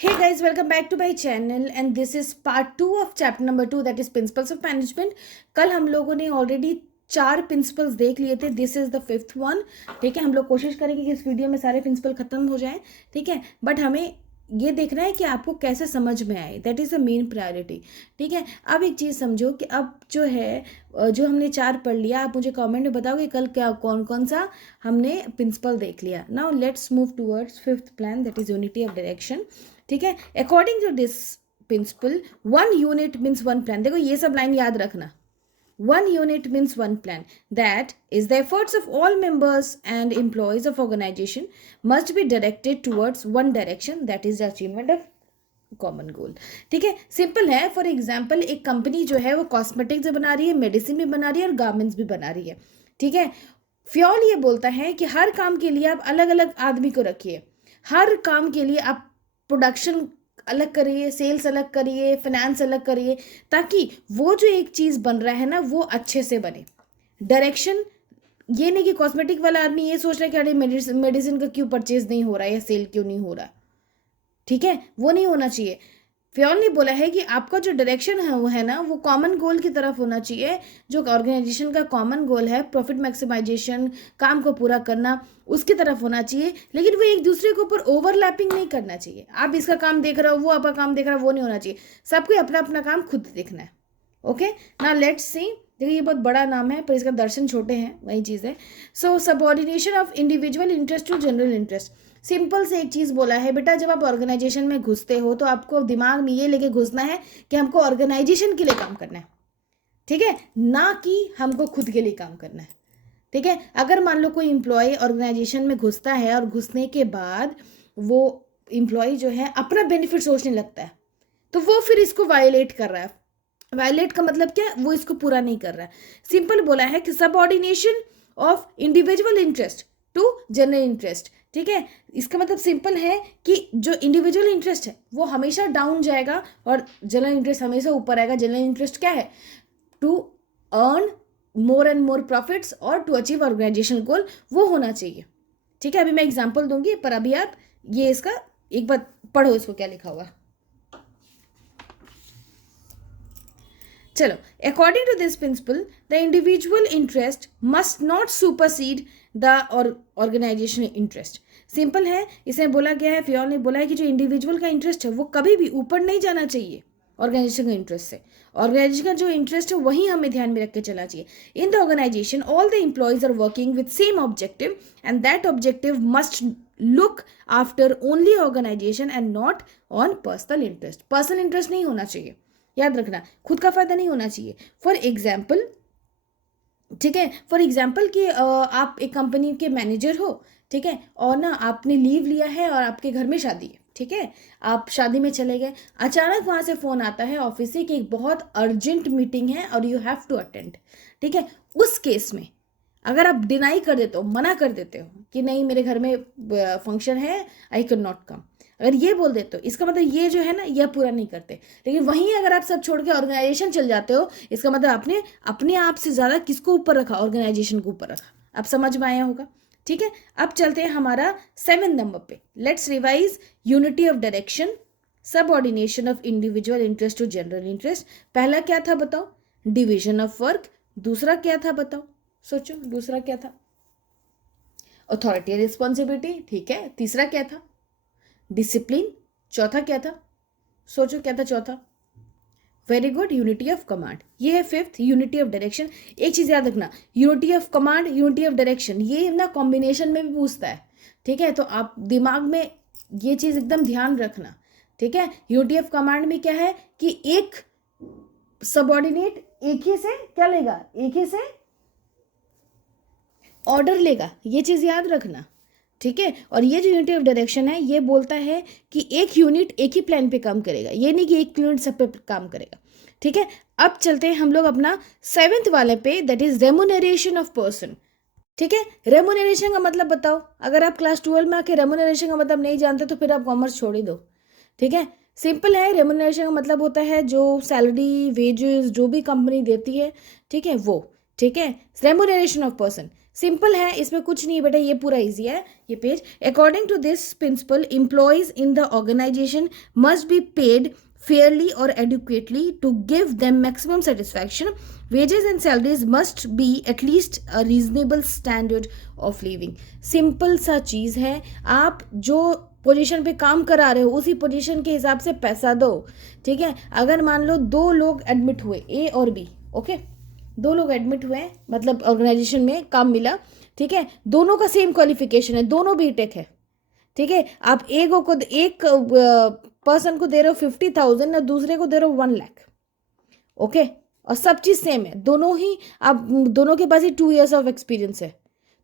Hey guys, welcome back to my channel and this is part 2 of chapter number 2 that is principles of management. कल हम लोगों ने already 4 principles देख लिए थे. This is the 5th one. ठीक है, हम लोग कोशिश करेंगे कि इस वीडियो में सारे प्रिंसिपल खत्म हो जाएं. ठीक है, बट हमें ये देखना है कि आपको कैसे समझ में आए. That is the main priority. ठीक है, अब एक चीज़ समझो कि अब जो है जो हमने 4 पढ़ लिया, आप मुझे कमेंट में बताओगे कल क्या कौन कौन सा हमने प्रिंसिपल देख लिया. Now let's move towards 5th plan that is unity of direction. ठीक है, according to this principle 1 unit means 1 plan. देखो ये सब लाइन याद रखना. 1 unit means 1 plan. That is the efforts of all members and employees of organization must be directed towards one direction, that is the achievement of common goal. ठीक है, simple है. For example एक company जो है वो cosmetics भी बना रही है, मेडिसिन भी बना रही है और गारमेंट्स भी बना रही है. ठीक है, फ्योल ये बोलता है कि हर काम के लिए आप अलग अलग आदमी को रखिए. हर काम के लिए आप प्रोडक्शन अलग करिए, सेल्स अलग करिए, फाइनेंस अलग करिए, ताकि वो जो एक चीज़ बन रहा है ना वो अच्छे से बने. डायरेक्शन ये नहीं कि कॉस्मेटिक वाला आदमी ये सोच रहा है कि अरे मेडिसिन का क्यों परचेज नहीं हो रहा है या सेल क्यों नहीं हो रहा. ठीक है, वो नहीं होना चाहिए. फ्योल ने बोला है कि आपका जो डायरेक्शन है वो है ना वो कॉमन गोल की तरफ होना चाहिए. जो ऑर्गेनाइजेशन का कॉमन गोल है, प्रॉफिट मैक्सिमाइजेशन, काम को पूरा करना, उसकी तरफ होना चाहिए. लेकिन वो एक दूसरे के ऊपर ओवरलैपिंग नहीं करना चाहिए. आप इसका काम देख रहे हो, वो आपका काम देख रहा है, वो नहीं होना चाहिए. सबको अपना अपना काम खुद देखना है. ओके, ना लेट्स सी. देखिए ये बहुत बड़ा नाम है पर इसका दर्शन छोटे हैं, वही चीज़ है. So subordination of individual interest to general interest. Simple से एक चीज़ बोला है बेटा, जब आप ऑर्गेनाइजेशन में घुसते हो तो आपको दिमाग में ये लेके घुसना है कि हमको ऑर्गेनाइजेशन के लिए काम करना है. ठीक है, ना कि हमको खुद के लिए काम करना है. ठीक है, अगर मान लो कोई इम्प्लॉय ऑर्गेनाइजेशन में घुसता है और घुसने के बाद वो इम्प्लॉय जो है अपना बेनिफिट सोचने लगता है, तो वो फिर इसको वायलेट कर रहा है. वायलेट का मतलब क्या, वो इसको पूरा नहीं कर रहा है. सिंपल बोला है कि subordination of individual interest to general interest. ठीक है, इसका मतलब सिंपल है कि जो इंडिविजुअल इंटरेस्ट है वो हमेशा डाउन जाएगा और जनरल इंटरेस्ट हमेशा ऊपर आएगा. जनरल इंटरेस्ट क्या है, to earn more and more profits और टू अचीव ऑर्गेनाइजेशन गोल, वो होना चाहिए. ठीक है, अभी मैं एग्जांपल दूंगी पर अभी आप ये इसका एक बार पढ़ो, इसको क्या लिखा हुआ. चलो, according to this principle the individual interest must not supersede the organisation interest. Simple है, इसमें बोला गया है, फ्योल ने बोला है कि जो इंडिविजुअल का इंटरेस्ट है वो कभी भी ऊपर नहीं जाना चाहिए ऑर्गेनाइजेशन का इंटरेस्ट से. ऑर्गेनाइजेशन का जो इंटरेस्ट है वही हमें ध्यान में रख के चलना चाहिए. In the organisation all the employees are working with same objective and that objective must look after only organisation and not on personal interest. Personal interest नहीं होना चाहिए, याद रखना, खुद का फायदा नहीं होना चाहिए. फॉर एग्जाम्पल, ठीक है, फॉर एग्जाम्पल कि आप एक कंपनी के मैनेजर हो. ठीक है, और ना आपने लीव लिया है और आपके घर में शादी है. ठीक है, आप शादी में चले गए, अचानक वहाँ से फ़ोन आता है ऑफिस से कि एक बहुत अर्जेंट मीटिंग है और यू हैव टू अटेंड. ठीक है, उस केस में अगर आप डिनाई कर देते हो, मना कर देते हो कि नहीं मेरे घर में फंक्शन है, आई कैन नॉट कम, अगर ये बोल देते हो, इसका मतलब ये जो है ना यह पूरा नहीं करते. लेकिन वहीं अगर आप सब छोड़ के ऑर्गेनाइजेशन चल जाते हो, इसका मतलब आपने अपने आप से ज़्यादा किसको ऊपर रखा, ऑर्गेनाइजेशन को ऊपर रखा. अब समझ में आया होगा. ठीक है, अब चलते हैं हमारा 7 नंबर पे. Let's revise unity of direction, subordination of individual interest to general interest. पहला क्या था बताओ, डिविजन ऑफ वर्क. दूसरा क्या था बताओ, सोचो दूसरा क्या था, अथॉरिटी रिस्पॉन्सिबिलिटी. ठीक है, तीसरा क्या था, डिसिप्लिन. चौथा क्या था, सोचो क्या था चौथा, very good, unity of command. ये है 5th, यूनिटी ऑफ डायरेक्शन. एक चीज़ याद रखना, unity of command, unity of direction, ये ना कॉम्बिनेशन में भी पूछता है. ठीक है, तो आप दिमाग में ये चीज़ एकदम ध्यान रखना. ठीक है, यूनिटी ऑफ कमांड में क्या है कि एक सबऑर्डिनेट एक ही से क्या लेगा, एक ही से ऑर्डर लेगा, ये चीज़ याद रखना. ठीक है, और ये जो यूनिटी ऑफ डायरेक्शन है ये बोलता है कि एक यूनिट एक ही प्लान पे काम करेगा, ये नहीं कि एक यूनिट सब पे काम करेगा. ठीक है, अब चलते हैं हम लोग अपना 7th वाले पे, that is remuneration of person. ठीक है, रेमुनरेशन का मतलब बताओ. अगर आप क्लास 12 में आके रेमुनरेशन का मतलब नहीं जानते तो फिर आप कॉमर्स छोड़ ही दो. ठीक है, सिंपल है, रेमुनरेशन का मतलब होता है जो सैलरी, वेजेस जो भी कंपनी देती है. ठीक है, वो. ठीक है, रेमुनरेशन ऑफ पर्सन. सिंपल है, इसमें कुछ नहीं बेटा, ये पूरा इजी है ये page. According to this principle employees in the organisation must be paid fairly or adequately to give them maximum satisfaction. Wages and salaries must be at least a reasonable standard of living. Simple सा चीज़ है, आप जो position पे काम करा रहे हो उसी पोजीशन के हिसाब से पैसा दो, ठीक है। अगर मान लो 2 लोग एडमिट हुए, ए और बी, ओके, 2 लोग एडमिट हुए, मतलब ऑर्गेनाइजेशन में काम मिला, ठीक है, दोनों का सेम क्वालिफिकेशन है, दोनों बीटेक है, ठीक है। आप एक पर्सन को दे रहे हो 50,000 और दूसरे को दे रहे हो 1 लाख, ओके, और सब चीज़ सेम है, दोनों ही, आप दोनों के पास ही 2 years ऑफ एक्सपीरियंस है,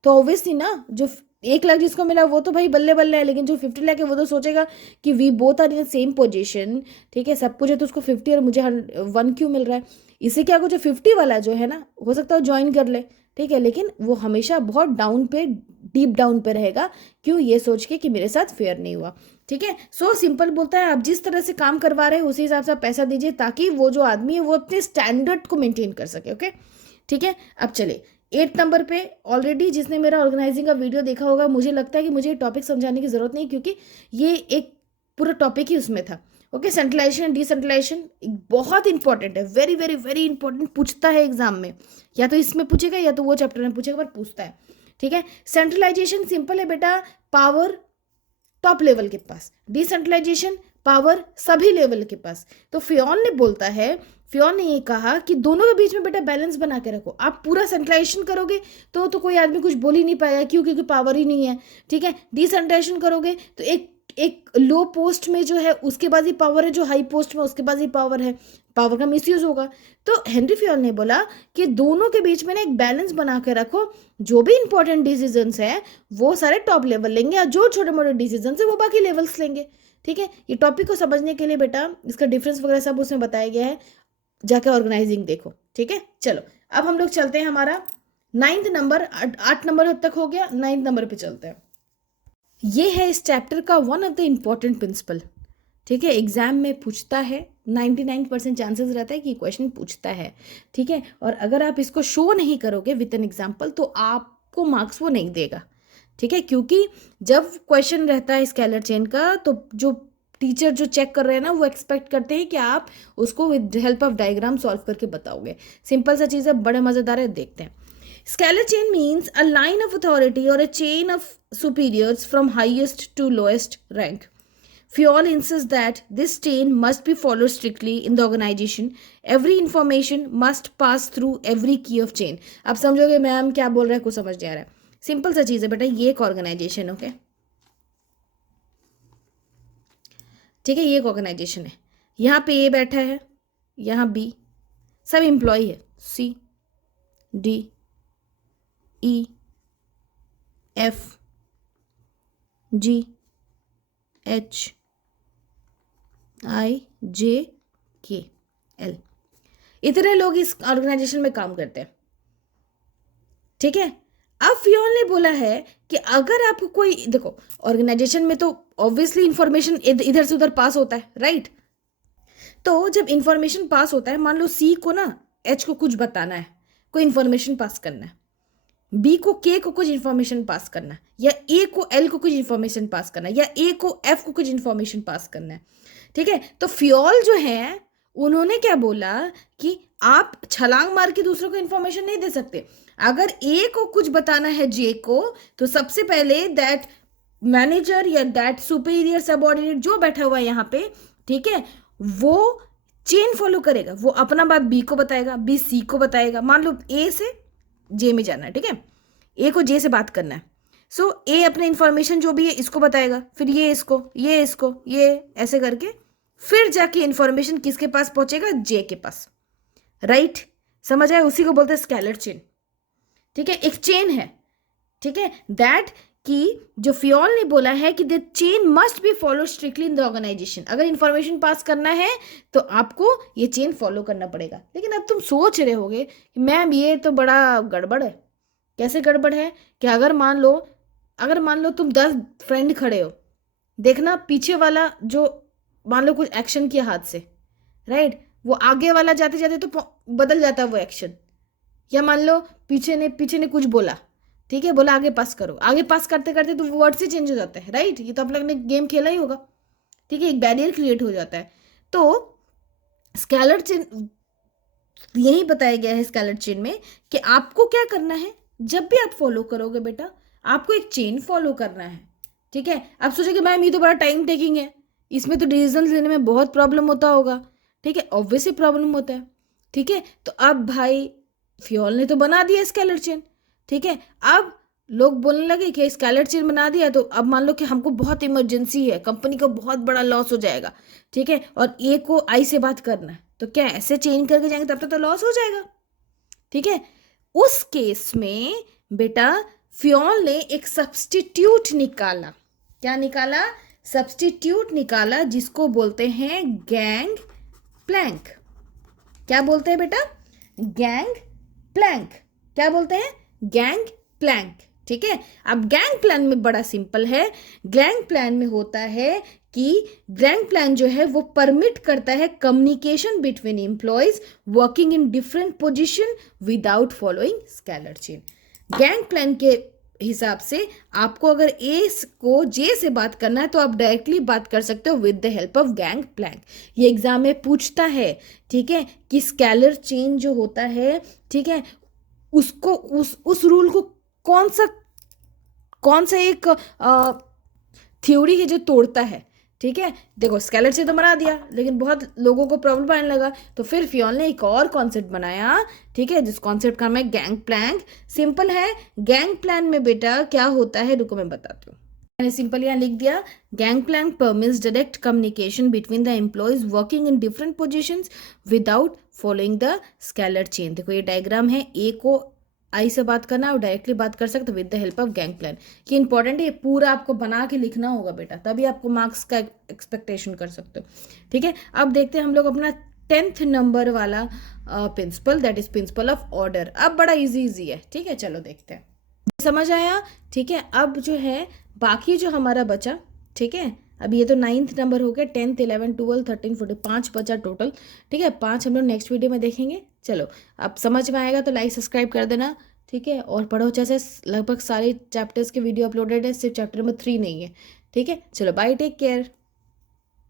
तो ऑब्वियसली ना, जो 1 लाख जिसको मिला वो तो भाई बल्ले बल्ले है, लेकिन जो 50 लाख है वो तो सोचेगा कि we both are in same position, ठीक है, सब कुछ है, तो उसको 50 और मुझे 1 क्यों मिल रहा है। इससे क्या, जो 50 वाला जो है ना, हो सकता है ज्वाइन कर ले, ठीक है, लेकिन वो हमेशा बहुत डाउन पे, डीप डाउन पे रहेगा, क्यों, ये सोच के कि मेरे साथ फेयर नहीं हुआ, ठीक है। सो सिंपल बोलता है, आप जिस तरह से काम करवा रहे हैं उसी हिसाब से आप पैसा दीजिए, ताकि वो जो आदमी है वो अपने स्टैंडर्ड को मेंटेन कर सके, ओके, ठीक है। अब चले 8 नंबर पे। ऑलरेडी जिसने मेरा ऑर्गेनाइजिंग का वीडियो देखा होगा, मुझे लगता है कि मुझे टॉपिक समझाने की जरूरत नहीं, क्योंकि ये एक पूरा टॉपिक ही उसमें था, ओके। सेंट्रलाइजेशन डिसेंट्रलाइजेशन बहुत इंपॉर्टेंट है, वेरी वेरी वेरी इंपॉर्टेंट, पूछता है एग्जाम में, या तो इसमें पूछेगा या तो वो चैप्टर में पूछेगा, पर पूछता है, ठीक है। सेंट्रलाइजेशन सिंपल है बेटा, पावर टॉप लेवल के पास, डिसेंट्रलाइजेशन पावर सभी लेवल के पास। तो फियोन ने बोलता है, फियोन ने ये कहा कि दोनों के बीच में बेटा बैलेंस बना के रखो। आप पूरा सेंट्रलाइजेशन करोगे तो कोई आदमी कुछ बोल ही नहीं पाएगा, क्यों, क्योंकि पावर ही नहीं है, ठीक है। डिसेंट्रलाइजेशन करोगे तो एक लो पोस्ट में जो है उसके पास ही पावर है, जो हाई पोस्ट में उसके पास ही पावर है, पावर का मिसयूज होगा। तो हेनरी फियोन ने बोला कि दोनों के बीच में ना एक बैलेंस बना के रखो, जो भी इंपॉर्टेंट डिसीजंस है वो सारे टॉप लेवल लेंगे, और जो छोटे मोटे डिसीजंस है वो बाकी लेवल्स लेंगे, ठीक है। ये टॉपिक को समझने के लिए बेटा इसका डिफरेंस वगैरह सब उसमें बताया गया है, जाके ऑर्गेनाइजिंग देखो, ठीक है। चलो अब हम लोग चलते हैं, हमारा 9th नंबर, 8 नंबर तक हो गया, 9th नंबर पे चलते हैं। ये है इस चैप्टर का one of the important principal, ठीक है, एग्जाम में पूछता है, 99% चांसेस रहता है कि क्वेश्चन पूछता है, ठीक है। और अगर आप इसको शो नहीं करोगे विद एन एग्जाम्पल तो आपको मार्क्स वो नहीं देगा, ठीक है, क्योंकि जब क्वेश्चन रहता है स्केलर चेन का तो जो टीचर जो चेक कर रहे हैं ना वो एक्सपेक्ट करते हैं कि आप उसको with help of diagram solve करके बताओगे। सिंपल सा चीज़ है, बड़े मज़ेदार है, देखते हैं। Scalar chain means a line of authority or a chain of superiors from highest to lowest rank. Fayol insists that this chain must be followed strictly in the organization. Every information must pass through every key of chain. अब समझोगे ma'am क्या बोल रहा है, कुछ समझ नहीं आ रहा है। सिंपल सा चीज़ है बेटा, ये एक ऑर्गेनाइजेशन, ओके, ठीक है, ये एक ऑर्गेनाइजेशन है, यहाँ पे ए बैठा है, यहाँ बी, सब एम्प्लॉय है, C D E F G H I J K L, इतने लोग इस ऑर्गेनाइजेशन में काम करते हैं, ठीक है। अब फियोल ने बोला है कि अगर आपको कोई, देखो ऑर्गेनाइजेशन में तो ऑब्वियसली इंफॉर्मेशन इधर से उधर पास होता है, राइट। तो जब इंफॉर्मेशन पास होता है, मान लो सी को ना एच को कुछ बताना है, कोई इंफॉर्मेशन पास करना है, बी को के को कुछ इन्फॉर्मेशन पास करना है, या ए को एल को कुछ इन्फॉर्मेशन पास करना है, या ए को एफ को कुछ इन्फॉर्मेशन पास करना है, ठीक है। तो फियोल जो है उन्होंने क्या बोला कि आप छलांग मार के दूसरों को इन्फॉर्मेशन नहीं दे सकते। अगर ए को कुछ बताना है जे को, तो सबसे पहले दैट मैनेजर या दैट सुपीरियर सबऑर्डिनेट जो बैठा हुआ है यहाँ पे, ठीक है, वो चेन फॉलो करेगा, वो अपना बात बी को बताएगा, बी सी को बताएगा। मान लो ए से जे में जाना है, ठीक है, ए को जे से बात करना है, सो ए अपने इंफॉर्मेशन जो भी है इसको बताएगा, फिर ये इसको, ये ऐसे करके फिर जाके इंफॉर्मेशन किसके पास पहुंचेगा, जे के पास, राइट। समझ आया, उसी को बोलते हैं स्केलर चेन, ठीक है, एक चेन है, ठीक है। दैट कि जो फियोल ने बोला है कि the chain must be follow strictly in the organisation. अगर इंफॉर्मेशन पास करना है तो आपको ये चेन फॉलो करना पड़ेगा। लेकिन अब तुम सोच रहे होगे कि मैम ये तो बड़ा गड़बड़ है। कैसे गड़बड़ है कि अगर मान लो तुम 10 फ्रेंड खड़े हो, देखना पीछे वाला जो मान लो कुछ एक्शन किया हाथ से, राइट, वो आगे वाला जाते जाते तो बदल जाता है वो एक्शन, या मान लो पीछे ने कुछ बोला, ठीक है, बोला आगे पास करो, आगे पास करते करते तो वर्ड से चेंज हो जाता है, राइट, ये तो आप लोग ने गेम खेला ही होगा, ठीक है, एक बैरियर क्रिएट हो जाता है। तो स्केलर चेन यही बताया गया है स्केलर चेन में कि आपको क्या करना है, जब भी आप फॉलो करोगे बेटा, आपको एक चेन फॉलो करना है, ठीक है। आप सोचोगे मैम ये तो बड़ा टाइम टेकिंग है, इसमें तो डिसीजन लेने में बहुत प्रॉब्लम होता होगा, ठीक है, ऑब्वियसली प्रॉब्लम होता है, ठीक है। तो अब भाई फ्योल ने तो बना दिया स्केलर चेन, ठीक है। अब लोग बोलने लगे कि स्केलर चेन बना दिया, तो अब मान लो कि हमको बहुत इमरजेंसी है, कंपनी को बहुत बड़ा लॉस हो जाएगा, ठीक है, और ए को आई से बात करना है, तो क्या ऐसे चेंज करके जाएंगे तब तो लॉस हो जाएगा, ठीक है। उस केस में बेटा फ्योल ने एक सब्स्टिट्यूट निकाला, क्या निकाला, सब्स्टिट्यूट निकाला, जिसको बोलते हैं गैंग प्लैंक। क्या बोलते हैं बेटा, गैंग प्लैंक, क्या बोलते हैं, गैंग प्लैंक, ठीक है। अब गैंग प्लान में बड़ा सिंपल है, गैंग प्लान में होता है कि गैंग प्लान जो है वो परमिट करता है communication between employees working in different position without following scalar chain. Gang plan के हिसाब से आपको अगर ए को जे से बात करना है तो आप डायरेक्टली बात कर सकते हो with the help of gang plank. ये एग्जाम में पूछता है, ठीक है, कि स्केलर चेन जो होता है, ठीक है, उसको उस रूल को कौन सा एक थ्योरी है जो तोड़ता है, ठीक है। देखो स्केलर चेन तो बना दिया, लेकिन बहुत लोगों को प्रॉब्लम आने लगा, तो फिर फ्योल ने एक और कॉन्सेप्ट बनाया, ठीक है, जिस कॉन्सेप्ट का नाम है गैंग प्लैंक। सिंपल है, गैंग प्लान में बेटा क्या होता है, रुको मैं बताती हूँ। मैंने सिंपल यहाँ लिख दिया, gang plan permits direct communication between the employees working in different positions without following the scalar chain. देखो ये डायग्राम है, ए को आई से बात करना है और डायरेक्टली बात कर सकते with the help of gang plan. ये इंपॉर्टेंट है, ये पूरा आपको बना के लिखना होगा बेटा, तभी आपको मार्क्स का एक्सपेक्टेशन कर सकते हो, ठीक है। अब देखते हैं हम लोग अपना 10th नंबर वाला principle, that is principle of order. अब बड़ा इजी है, ठीक है, चलो देखते हैं, समझ आया, ठीक है। अब जो है बाकी जो हमारा बचा, ठीक है, अब ये तो 9th नंबर हो गया, 10th 11 12 13 14 5 बचा टोटल, ठीक है। 5 हम लोग नेक्स्ट वीडियो में देखेंगे। चलो अब समझ में आएगा तो लाइक सब्सक्राइब कर देना, ठीक है, और पढ़ो जैसे लगभग सारे चैप्टर्स के वीडियो अपलोडेड है, सिर्फ चैप्टर नंबर 3 नहीं है, ठीक है। चलो बाय, टेक केयर।